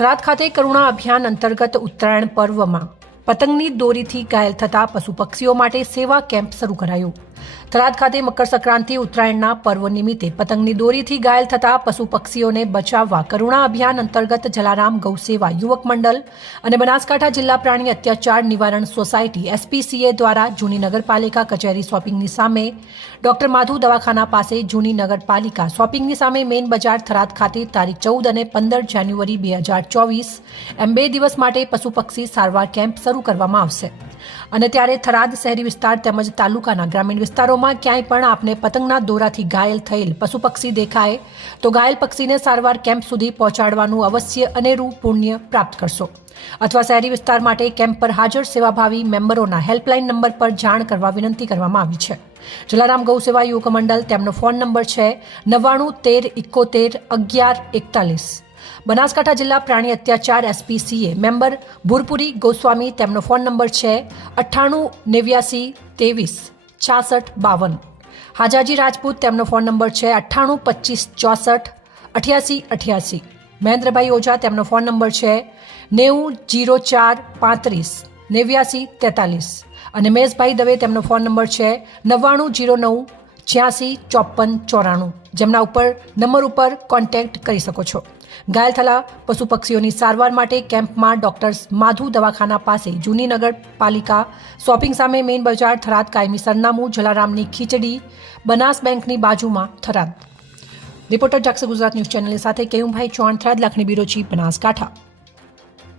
થરાદ ખાતે કરુણા અભિયાન અંતર્ગત ઉત્તરાયણ પર્વમાં પતંગની દોરીથી ઘાયલ થતા પશુ પક્ષીઓ માટે સેવા કેમ્પ શરૂ કરાયો। થરાદ ખાતે મકર સંક્રાંતિ ઉત્તરાયણના પર્વ નિમિત્તે પતંગની દોરીથી ઘાયલ થતા પશુ પક્ષીઓને બચાવવા કરુણા અભિયાન અંતર્ગત જલારામ ગૌ સેવા યુવક મંડળ અને બનાસકાંઠા જિલ્લા પ્રાણી અત્યાચાર નિવારણ સોસાયટી SPCA દ્વારા જૂની નગરપાલિકા કચેરી શોપિંગની સામે ડોક્ટર માધુ દવાખાના પાસે જૂની નગરપાલિકા શોપિંગની સામે મેઇન બજાર થરાદ ખાતે તારીખ 14 અને 15 જાન્યુઆરી 2024 એમ 2 દિવસ માટે પશુ પક્ષી સારવાર કેમ્પ શરૂ કરવામાં આવશે। અને ત્યારે થરાદ શહેરી વિસ્તાર તેમજ તાલુકાના ગ્રામીણ વિસ્તારોમાં ક્યાંય પણ આપને પતંગના દોરાથી ઘાયલ થયેલ પશુ પક્ષી દેખાય તો ઘાયલ પક્ષીને સારવાર કેમ્પ સુધી પહોંચાડવાનું અવશ્ય અનેરું પુણ્ય પ્રાપ્ત કરશો। અથવા શહેરી વિસ્તાર માટે કેમ્પ પર હાજર સેવાભાવી મેમ્બરોના હેલ્પલાઇન નંબર પર જાણ કરવા વિનંતી કરવામાં આવી છે। જલારામ ગૌ સેવા યુવક મંડળ તેમનો ફોન નંબર છે 9913711141। બનાસકાંઠા જિલ્લા પ્રાણી અત્યાચાર SPCA મેમ્બર ભૂરપુરી ગોસ્વામી તેમનો ફોન નંબર છે 9889236652। હાજાજી રાજપૂત તેમનો ફોન નંબર છે 9825648888। મહેન્દ્રભાઈ ઓઝા તેમનો ફોન નંબર છે 9004358943 અને મેશભાઈ દવે તેમનો ફોન નંબર છે 9909865494, જેમના નંબર ઉપર કોન્ટેક્ટ કરી શકો છો। ઘાયલ થયેલા પશુ પક્ષીઓની સારવાર માટે કેમ્પમાં ડોક્ટર માધુ દવાખાના પાસે જૂની નગરપાલિકા શોપિંગ સામે મેઇન બજાર થરાદ, કાયમી સરનામું જલારામની ખીચડી, બનાસ બેંકની બાજુમાં થરાદ। રિપોર્ટર જાગૃત ગુજરાત ન્યૂઝ ચેનલની સાથે કેયુભાઈ ચૌહાણ, થરાદ, લાખણી બ્યુરો ચીફ, બનાસકાંઠા।